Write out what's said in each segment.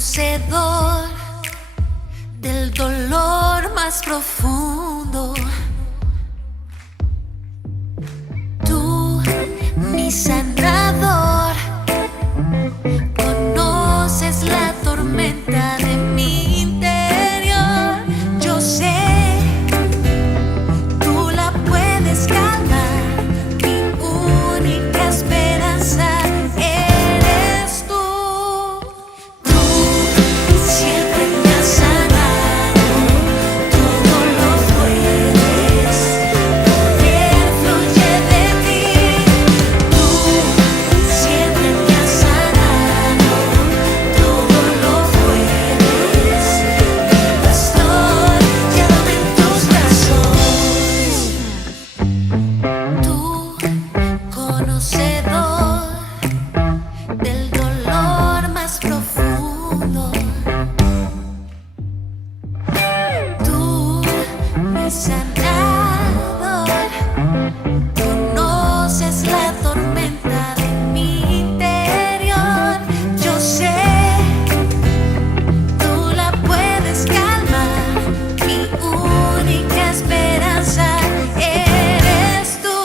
conocedor del dolor más profundo. Tú, mi sanador, conoces la tormenta de mi interior. Yo sé, tú la puedes calmar. Mi única esperanza eres tú. Tú siempre me has sanado, todo lo puedes, poder fluye de ti. Tú siempre me has sanado, todo lo puedes. Mi pastor, llévame en tus brazos. Tú, conocedor del dolor más profundo. Tú, mi sanador, conoces la tormenta de mi interior. Yo sé, tú la puedes calmar. Mi única esperanza eres tú.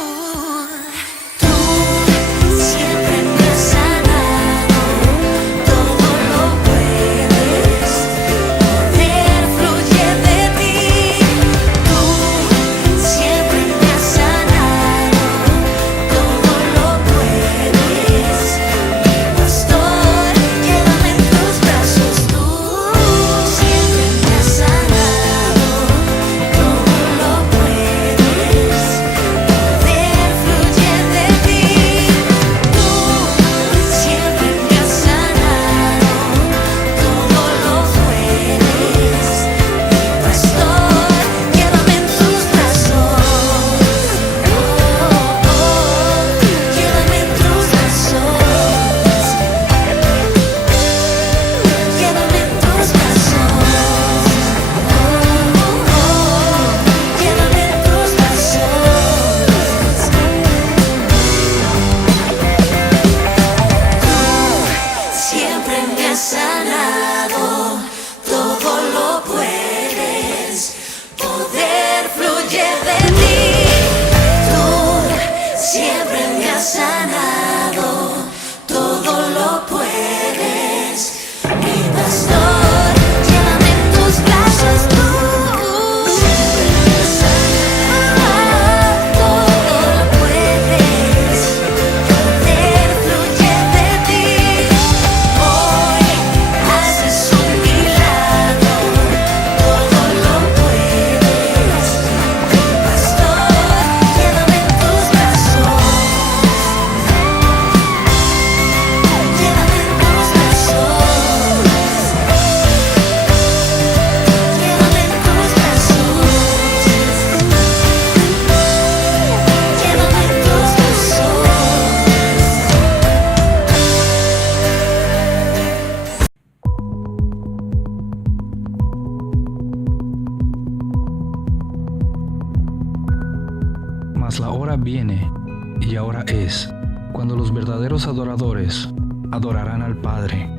Tú siempre me has sanado, todo lo puedes, poder fluye de ti. Tú siempre me has sanado, todo lo puedes. Mi pastor, llévame en tus brazos. Tú siempre me has sanado, todo lo puedes, poder fluye de ti. Tú siempre me has sanado, todo lo puedes. Mi pastor, llévame en tus brazos. Llévame en tus brazos. Llévame en tus brazos. Llévame en tus brazos. Siempre me has sanado, todo lo puedes, poder fluye de ti. Tú siempre me has sanado, todo lo puedes. Mi pastor, llévame en tus brazos. Tú siempre me has sanado, todo lo puedes, poder fluye de ti. Hoy haces un milagro, todo lo puedes. Mi pastor, llévame en tus brazos. Llévame en tus brazos. Llévame en tus brazos. Llévame en tus brazos. Mas la hora viene, y ahora es, cuando los verdaderos adoradores adorarán al Padre,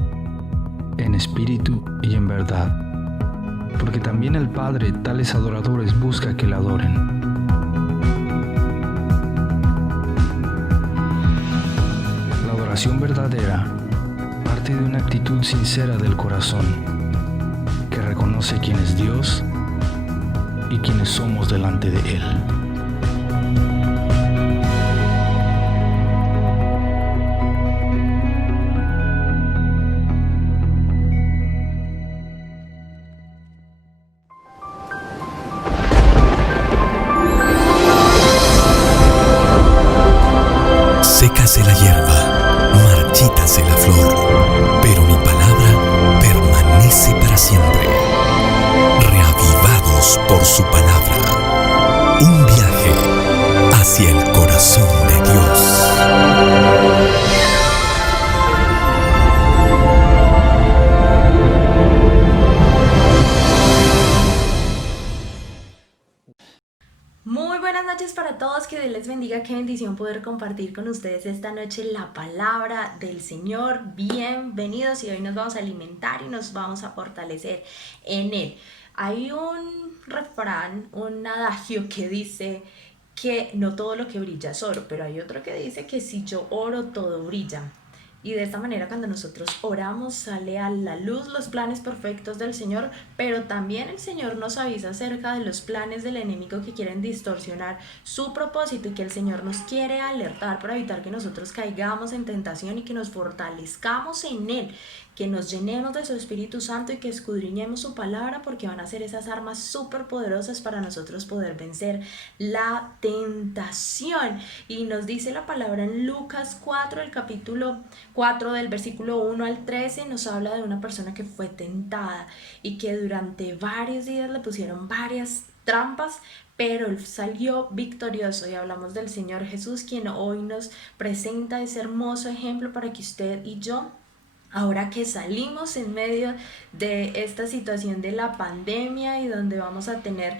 en espíritu y en verdad, porque también el Padre tales adoradores busca que le adoren. La adoración verdadera parte de una actitud sincera del corazón, que reconoce quién es Dios y quiénes somos delante de Él. Sécase la hierba, marchítase la flor, pero mi palabra permanece para siempre. Reavivados por su palabra. Un viaje hacia el corazón de Dios. Muy buenas noches para todos, que de les bendiga, qué bendición poder compartir con ustedes esta noche la palabra del Señor. Bienvenidos y hoy nos vamos a alimentar y nos vamos a fortalecer en Él. Hay un refrán, un adagio que dice que no todo lo que brilla es oro, pero hay otro que dice que si yo oro todo brilla. Y de esta manera cuando nosotros oramos sale a la luz los planes perfectos del Señor, pero también el Señor nos avisa acerca de los planes del enemigo que quieren distorsionar su propósito y que el Señor nos quiere alertar para evitar que nosotros caigamos en tentación y que nos fortalezcamos en Él, que nos llenemos de su Espíritu Santo y que escudriñemos su palabra, porque van a ser esas armas súper poderosas para nosotros poder vencer la tentación. Y nos dice la palabra en Lucas 4, el capítulo 4 del versículo 1 al 13, nos habla de una persona que fue tentada y que durante varios días le pusieron varias trampas, pero él salió victorioso. Y hablamos del Señor Jesús, quien hoy nos presenta ese hermoso ejemplo para que usted y yo, ahora que salimos en medio de esta situación de la pandemia y donde vamos a tener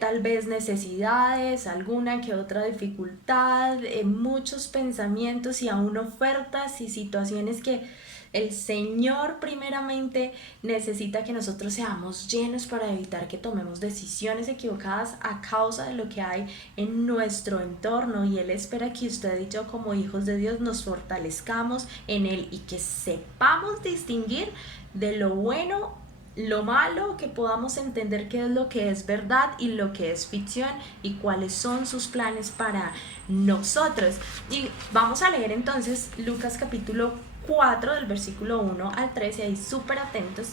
tal vez necesidades, alguna que otra dificultad, muchos pensamientos y aún ofertas y situaciones que el Señor primeramente necesita que nosotros seamos llenos para evitar que tomemos decisiones equivocadas a causa de lo que hay en nuestro entorno, y Él espera que usted y yo como hijos de Dios nos fortalezcamos en Él y que sepamos distinguir de lo bueno, lo malo, que podamos entender qué es lo que es verdad y lo que es ficción y cuáles son sus planes para nosotros. Y vamos a leer entonces Lucas capítulo 4 del versículo 1 al 13, ahí súper atentos.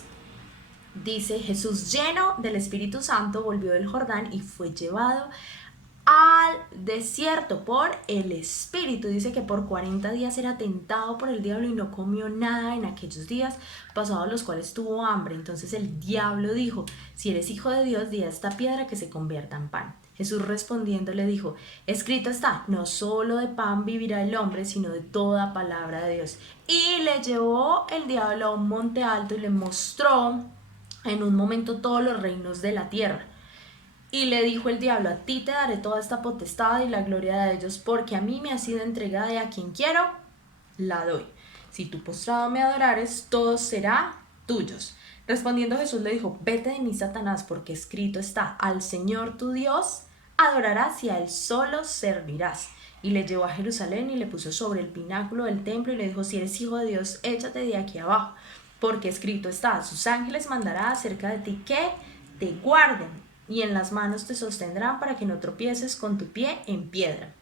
Dice: Jesús, lleno del Espíritu Santo, volvió del Jordán y fue llevado al desierto por el Espíritu. Dice que por 40 días era tentado por el diablo y no comió nada en aquellos días, pasados los cuales tuvo hambre. Entonces el diablo dijo: si eres hijo de Dios, di a esta piedra que se convierta en pan. Jesús respondiendo le dijo: escrito está, no solo de pan vivirá el hombre, sino de toda palabra de Dios. Y le llevó el diablo a un monte alto y le mostró en un momento todos los reinos de la tierra. Y le dijo el diablo: a ti te daré toda esta potestad y la gloria de ellos, porque a mí me ha sido entregada y a quien quiero la doy. Si tú postrado me adorares, todo será tuyos. Respondiendo Jesús le dijo: vete de mí, Satanás, porque escrito está, al Señor tu Dios adorarás y a Él solo servirás. Y le llevó a Jerusalén y le puso sobre el pináculo del templo y le dijo: si eres hijo de Dios, échate de aquí abajo, porque escrito está, sus ángeles mandará acerca de ti que te guarden, y en las manos te sostendrán para que no tropieces con tu pie en piedra.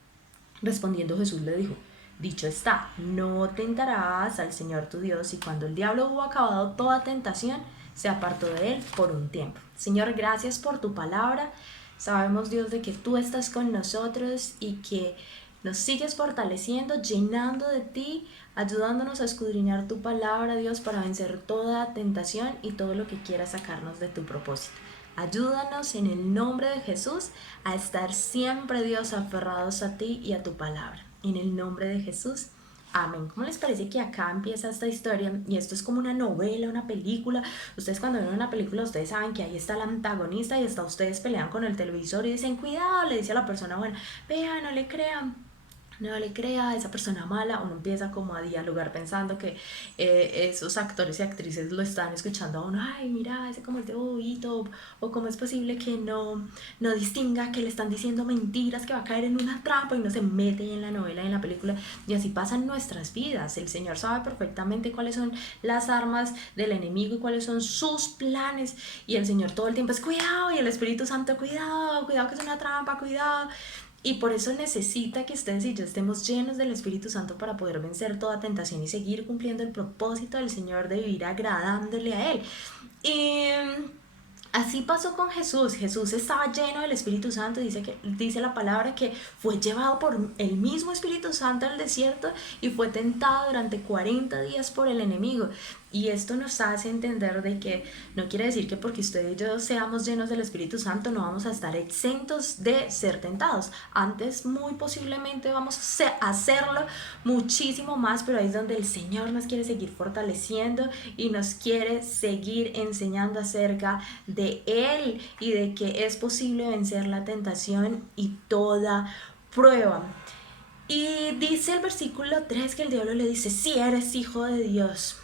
Respondiendo Jesús le dijo: dicho está, no tentarás al Señor tu Dios. Y cuando el diablo hubo acabado toda tentación, se apartó de él por un tiempo. Señor, gracias por tu palabra. Sabemos, Dios, de que tú estás con nosotros y que nos sigues fortaleciendo, llenando de ti, ayudándonos a escudriñar tu palabra, Dios, para vencer toda tentación y todo lo que quiera sacarnos de tu propósito. Ayúdanos en el nombre de Jesús a estar siempre, Dios, aferrados a ti y a tu palabra. En el nombre de Jesús. Amén. ¿Cómo les parece que acá empieza esta historia? Y esto es como una novela, una película. Ustedes cuando ven una película, ustedes saben que ahí está el antagonista y hasta ustedes pelean con el televisor y dicen: cuidado, le dice a la persona buena: vea, no le crean, no le crea a esa persona mala. Uno empieza como a dialogar pensando que esos actores y actrices lo están escuchando a uno: ay, mira, ese como es de bobito, o cómo es posible que no distinga que le están diciendo mentiras, que va a caer en una trampa, y no se mete en la novela, en la película. Y así pasan nuestras vidas. El Señor sabe perfectamente cuáles son las armas del enemigo y cuáles son sus planes, y el Señor todo el tiempo es: cuidado, y el Espíritu Santo: cuidado, cuidado que es una trampa, cuidado. Y por eso necesita que ustedes y yo estemos llenos del Espíritu Santo para poder vencer toda tentación y seguir cumpliendo el propósito del Señor de vivir agradándole a Él. Y así pasó con Jesús. Jesús estaba lleno del Espíritu Santo. Dice la palabra que fue llevado por el mismo Espíritu Santo al desierto y fue tentado durante 40 días por el enemigo. Y esto nos hace entender de que no quiere decir que porque usted y yo seamos llenos del Espíritu Santo no vamos a estar exentos de ser tentados. Antes, muy posiblemente vamos a hacerlo muchísimo más, pero ahí es donde el Señor nos quiere seguir fortaleciendo y nos quiere seguir enseñando acerca de Él y de que es posible vencer la tentación y toda prueba. Y dice el versículo 3 que el diablo le dice, si eres hijo de Dios.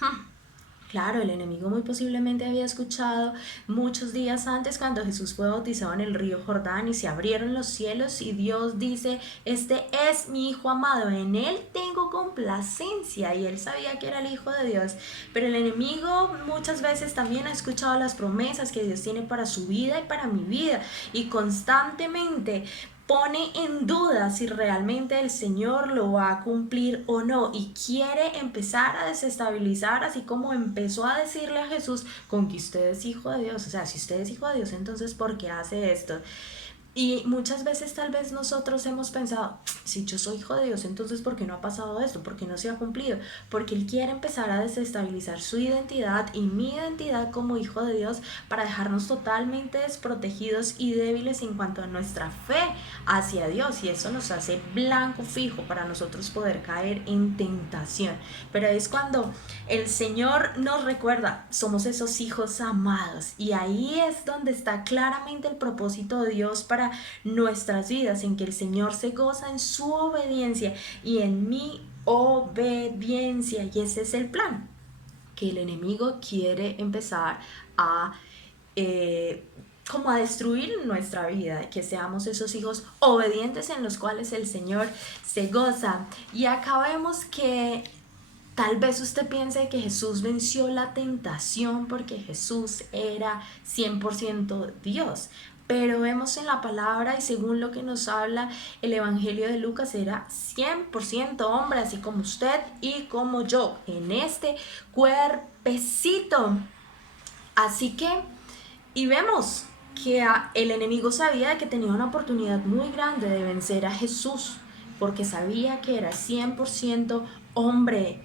Claro, el enemigo muy posiblemente había escuchado muchos días antes cuando Jesús fue bautizado en el río Jordán y se abrieron los cielos y Dios dice, este es mi hijo amado, en él tengo complacencia, y él sabía que era el hijo de Dios. Pero el enemigo muchas veces también ha escuchado las promesas que Dios tiene para su vida y para mi vida, y constantemente pone en duda si realmente el Señor lo va a cumplir o no, y quiere empezar a desestabilizar, así como empezó a decirle a Jesús, con que usted es hijo de Dios. O sea, si usted es hijo de Dios, entonces ¿por qué hace esto? Y muchas veces tal vez nosotros hemos pensado, si yo soy hijo de Dios, entonces ¿por qué no ha pasado esto? ¿Por qué no se ha cumplido? Porque Él quiere empezar a desestabilizar su identidad y mi identidad como hijo de Dios para dejarnos totalmente desprotegidos y débiles en cuanto a nuestra fe hacia Dios, y eso nos hace blanco fijo para nosotros poder caer en tentación. Pero es cuando el Señor nos recuerda, somos esos hijos amados, y ahí es donde está claramente el propósito de Dios para nuestras vidas, en que el Señor se goza en su obediencia y en mi obediencia, y ese es el plan que el enemigo quiere empezar a como a destruir nuestra vida, que seamos esos hijos obedientes en los cuales el Señor se goza. Y acá vemos que tal vez usted piense que Jesús venció la tentación porque Jesús era 100% Dios. Pero vemos en la palabra, y según lo que nos habla el Evangelio de Lucas, era 100% hombre, así como usted y como yo, en este cuerpecito. Así que, y vemos que el enemigo sabía que tenía una oportunidad muy grande de vencer a Jesús, porque sabía que era 100% hombre.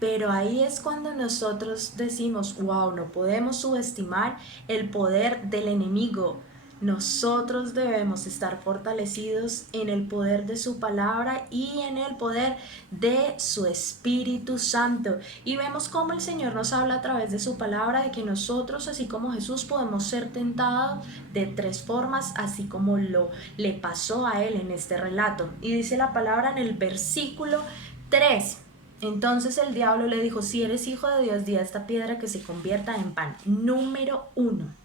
Pero ahí es cuando nosotros decimos, wow, no podemos subestimar el poder del enemigo. Nosotros debemos estar fortalecidos en el poder de su palabra y en el poder de su Espíritu Santo. Y vemos cómo el Señor nos habla a través de su palabra de que nosotros, así como Jesús, podemos ser tentados de 3 formas, así como le pasó a él en este relato. Y dice la palabra en el versículo 3. Entonces el diablo le dijo, si eres hijo de Dios, di a esta piedra que se convierta en pan. Número 1.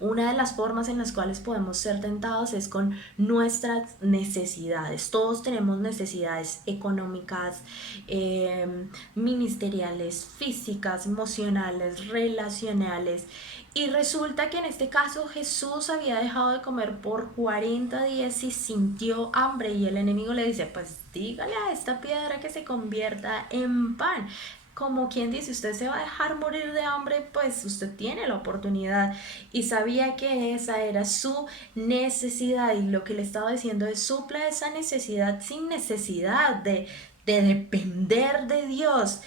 Una de las formas en las cuales podemos ser tentados es con nuestras necesidades. Todos tenemos necesidades económicas, ministeriales, físicas, emocionales, relacionales. Y resulta que en este caso Jesús había dejado de comer por 40 días y sintió hambre, y el enemigo le dice, pues dígale a esta piedra que se convierta en pan. Como quien dice, usted se va a dejar morir de hambre, pues usted tiene la oportunidad. Y sabía que esa era su necesidad, y lo que le estaba diciendo es, supla esa necesidad sin necesidad de depender de Dios.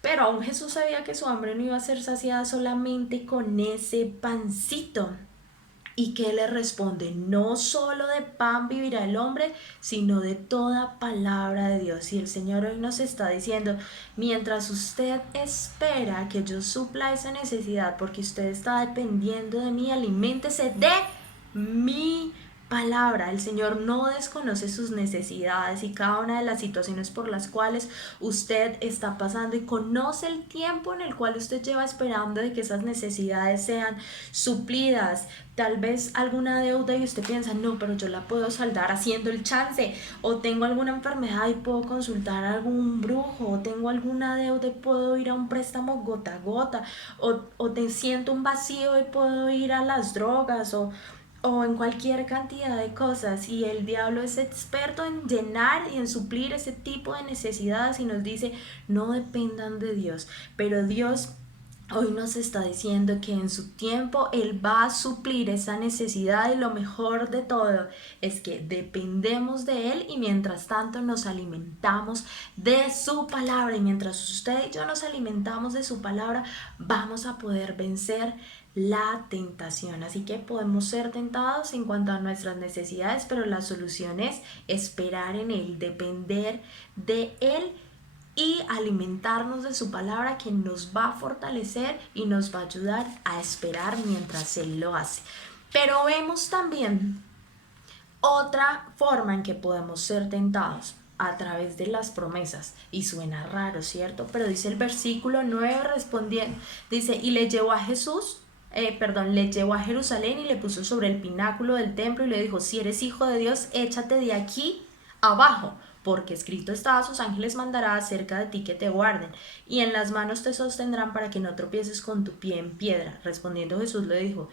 Pero aún Jesús sabía que su hambre no iba a ser saciada solamente con ese pancito. ¿Y qué le responde? No solo de pan vivirá el hombre, sino de toda palabra de Dios. Y el Señor hoy nos está diciendo, mientras usted espera que yo supla esa necesidad, porque usted está dependiendo de mí, aliméntese de mi palabra. El Señor no desconoce sus necesidades y cada una de las situaciones por las cuales usted está pasando, y conoce el tiempo en el cual usted lleva esperando de que esas necesidades sean suplidas. Tal vez alguna deuda y usted piensa, no, pero yo la puedo saldar haciendo el chance, o tengo alguna enfermedad y puedo consultar a algún brujo, o tengo alguna deuda y puedo ir a un préstamo gota a gota, o te siento un vacío y puedo ir a las drogas, o en cualquier cantidad de cosas. Y el diablo es experto en llenar y en suplir ese tipo de necesidades, y nos dice, no dependan de Dios. Pero Dios hoy nos está diciendo que en su tiempo Él va a suplir esa necesidad, y lo mejor de todo es que dependemos de Él, y mientras tanto nos alimentamos de su palabra, y mientras usted y yo nos alimentamos de su palabra, vamos a poder vencer la tentación. Así que podemos ser tentados en cuanto a nuestras necesidades, pero la solución es esperar en Él, depender de Él y alimentarnos de su palabra, que nos va a fortalecer y nos va a ayudar a esperar mientras Él lo hace. Pero vemos también Otra forma en que podemos ser tentados a través de las promesas, y suena raro, ¿cierto? Pero dice el versículo 9 respondiendo, dice, y le llevó a le llevó a Jerusalén y le puso sobre el pináculo del templo y le dijo, si eres hijo de Dios, échate de aquí abajo, porque escrito está, sus ángeles mandará acerca de ti que te guarden, y en las manos te sostendrán para que no tropieces con tu pie en piedra. Respondiendo Jesús le dijo,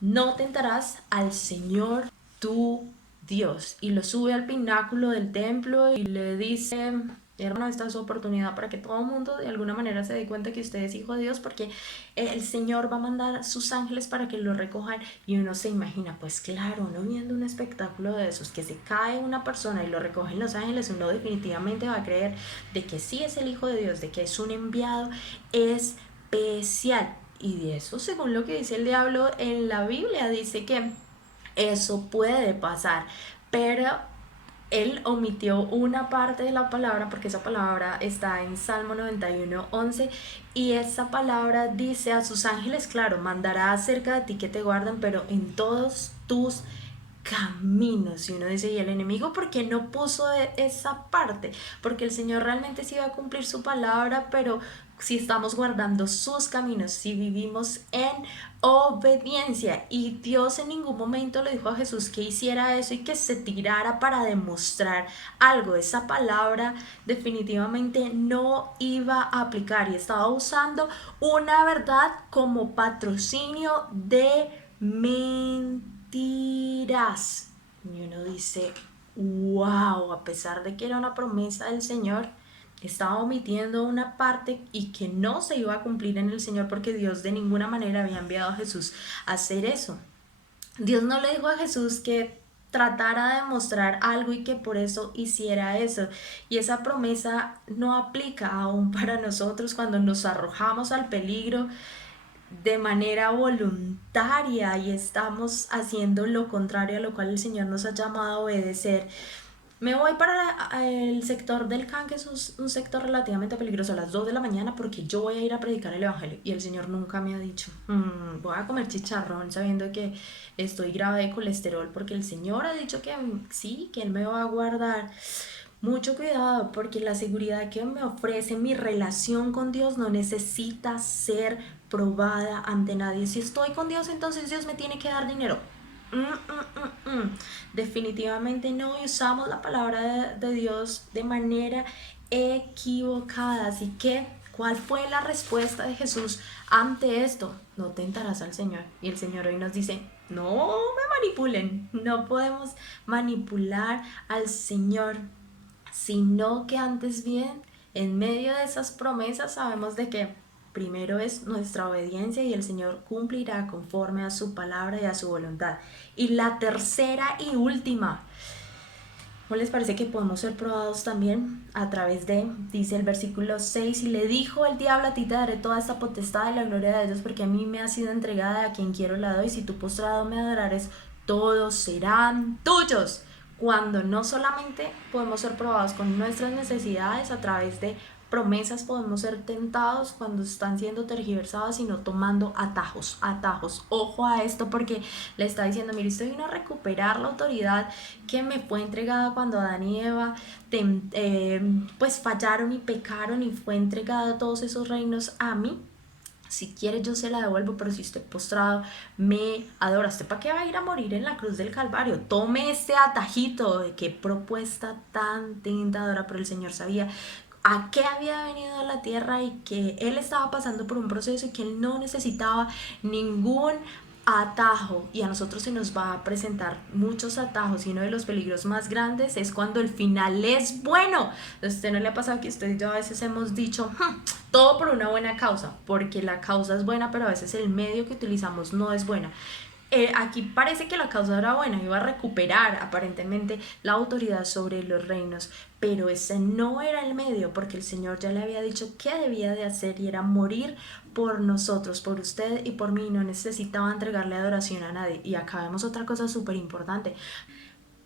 no tentarás al Señor tu Dios. Y lo sube al pináculo del templo y le dice, hermano, esta es su oportunidad para que todo el mundo de alguna manera se dé cuenta que usted es hijo de Dios, porque el Señor va a mandar sus ángeles para que lo recojan. Y uno se imagina, pues claro, uno viendo un espectáculo de esos, que se cae una persona y lo recogen los ángeles, uno definitivamente va a creer de que sí es el hijo de Dios, de que es un enviado especial. Y de eso, según lo que dice el diablo en la Biblia, dice que eso puede pasar, pero él omitió una parte de la palabra, porque esa palabra está en Salmo 91:11, y esa palabra dice, a sus ángeles, claro, mandará acerca de ti que te guardan, pero en todos tus caminos. Y uno dice, ¿y el enemigo por qué no puso esa parte? Porque el Señor realmente sí va a cumplir su palabra, pero si estamos guardando sus caminos, si vivimos en obediencia. Y Dios en ningún momento le dijo a Jesús que hiciera eso y que se tirara para demostrar algo. Esa palabra definitivamente no iba a aplicar, y estaba usando una verdad como patrocinio de mentiras. Y uno dice, wow, a pesar de que era una promesa del Señor, estaba omitiendo una parte y que no se iba a cumplir en el Señor, porque Dios de ninguna manera había enviado a Jesús a hacer eso. Dios no le dijo a Jesús que tratara de mostrar algo y que por eso hiciera eso. Y esa promesa no aplica aún para nosotros cuando nos arrojamos al peligro de manera voluntaria y estamos haciendo lo contrario a lo cual el Señor nos ha llamado a obedecer. Me voy para el sector del CAN, que es un sector relativamente peligroso, a las 2 de la mañana, porque yo voy a ir a predicar el evangelio. Y el Señor nunca me ha dicho, voy a comer chicharrón sabiendo que estoy grave de colesterol, porque el Señor ha dicho que sí, que Él me va a guardar. Mucho cuidado, porque la seguridad que me ofrece mi relación con Dios no necesita ser probada ante nadie. Si estoy con Dios, entonces Dios me tiene que dar dinero. Definitivamente no, y usamos la palabra de Dios de manera equivocada. Así que, ¿cuál fue la respuesta de Jesús ante esto? No tentarás al Señor. Y el Señor hoy nos dice, no me manipulen, no podemos manipular al Señor, sino que antes bien, en medio de esas promesas, sabemos de que primero es nuestra obediencia y el Señor cumplirá conforme a su palabra y a su voluntad. Y la tercera y última, ¿no les parece que podemos ser probados también a través de, dice el versículo 6, y le dijo el diablo, a ti te daré toda esta potestad y la gloria de Dios, porque a mí me ha sido entregada, a quien quiero la doy, si tú postrado me adorares, todos serán tuyos. Cuando no solamente podemos ser probados con nuestras necesidades a través de promesas, podemos ser tentados cuando están siendo tergiversadas, sino tomando atajos. Ojo a esto, porque le está diciendo, mire, usted vino a recuperar la autoridad que me fue entregada cuando Adán y Eva pues fallaron y pecaron, y fue entregada todos esos reinos a mí. Si quiere yo se la devuelvo, pero si usted postrado me adora, ¿usted para qué va a ir a morir en la cruz del Calvario? Tome este atajito. Qué propuesta tan tentadora, pero el Señor sabía a qué había venido a la tierra y que Él estaba pasando por un proceso y que Él no necesitaba ningún atajo, y a nosotros se nos va a presentar muchos atajos, y uno de los peligros más grandes es cuando el final es bueno. ¿A usted no le ha pasado que usted y yo a veces hemos dicho todo por una buena causa, porque la causa es buena, pero a veces el medio que utilizamos no es buena? Aquí parece que la causa era buena, iba a recuperar aparentemente la autoridad sobre los reinos, pero ese no era el medio, porque el Señor ya le había dicho qué debía de hacer, y era morir por nosotros, por usted y por mí. No necesitaba entregarle adoración a nadie. Y acá vemos otra cosa súper importante.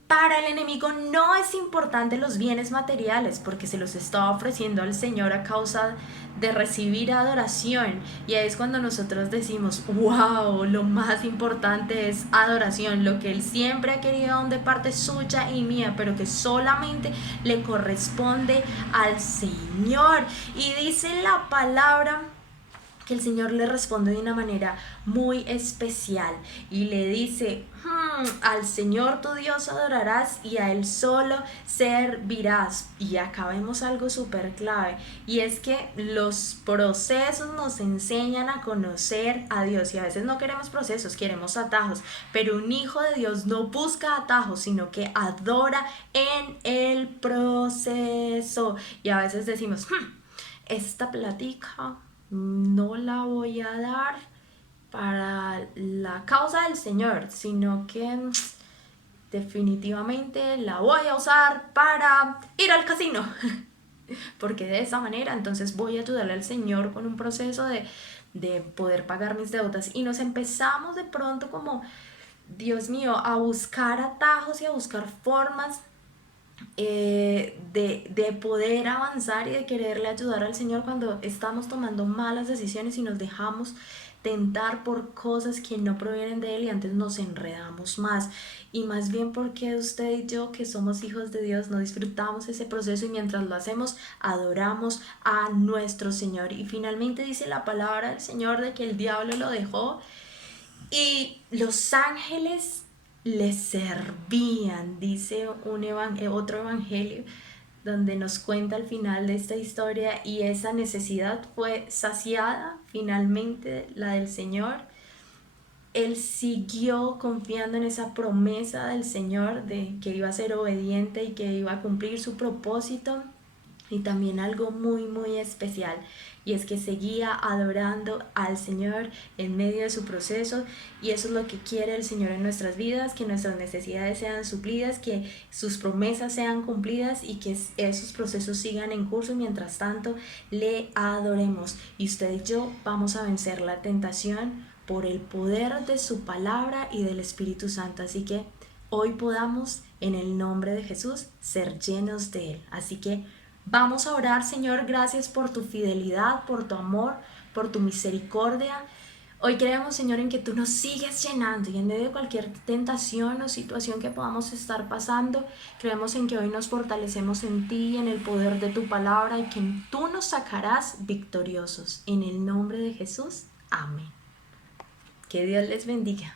Para el enemigo no es importante los bienes materiales porque se los está ofreciendo al Señor a causa de recibir adoración. Y ahí es cuando nosotros decimos, wow, lo más importante es adoración, lo que Él siempre ha querido de parte suya y mía, pero que solamente le corresponde al Señor. Y dice la palabra que el Señor le responde de una manera muy especial y le dice, al Señor tu Dios adorarás y a Él solo servirás. Y acá vemos algo súper clave, y es que los procesos nos enseñan a conocer a Dios, y a veces no queremos procesos, queremos atajos, pero un hijo de Dios no busca atajos, sino que adora en el proceso. Y a veces decimos, esta plática no la voy a dar para la causa del Señor, sino que definitivamente la voy a usar para ir al casino, porque de esa manera entonces voy a ayudarle al Señor con un proceso de poder pagar mis deudas. Y nos empezamos de pronto como, Dios mío, a buscar atajos y a buscar formas de poder avanzar y de quererle ayudar al Señor cuando estamos tomando malas decisiones y nos dejamos tentar por cosas que no provienen de Él, y antes nos enredamos más. Y más bien porque usted y yo, que somos hijos de Dios, no disfrutamos ese proceso, y mientras lo hacemos adoramos a nuestro Señor. Y finalmente dice la palabra del Señor de que el diablo lo dejó y los ángeles le servían. Dice otro evangelio donde nos cuenta al final de esta historia, y esa necesidad fue saciada finalmente, la del Señor. Él siguió confiando en esa promesa del Señor de que iba a ser obediente y que iba a cumplir su propósito. Y también algo muy muy especial, y es que seguía adorando al Señor en medio de su proceso. Y eso es lo que quiere el Señor en nuestras vidas, que nuestras necesidades sean suplidas, que sus promesas sean cumplidas y que esos procesos sigan en curso. Mientras tanto le adoremos, y usted y yo vamos a vencer la tentación por el poder de su palabra y del Espíritu Santo. Así que hoy podamos, en el nombre de Jesús, ser llenos de Él. Así que vamos a orar. Señor, gracias por tu fidelidad, por tu amor, por tu misericordia. Hoy creemos, Señor, en que tú nos sigues llenando, y en medio de cualquier tentación o situación que podamos estar pasando, creemos en que hoy nos fortalecemos en ti, en el poder de tu palabra, y que tú nos sacarás victoriosos. En el nombre de Jesús, amén. Que Dios les bendiga.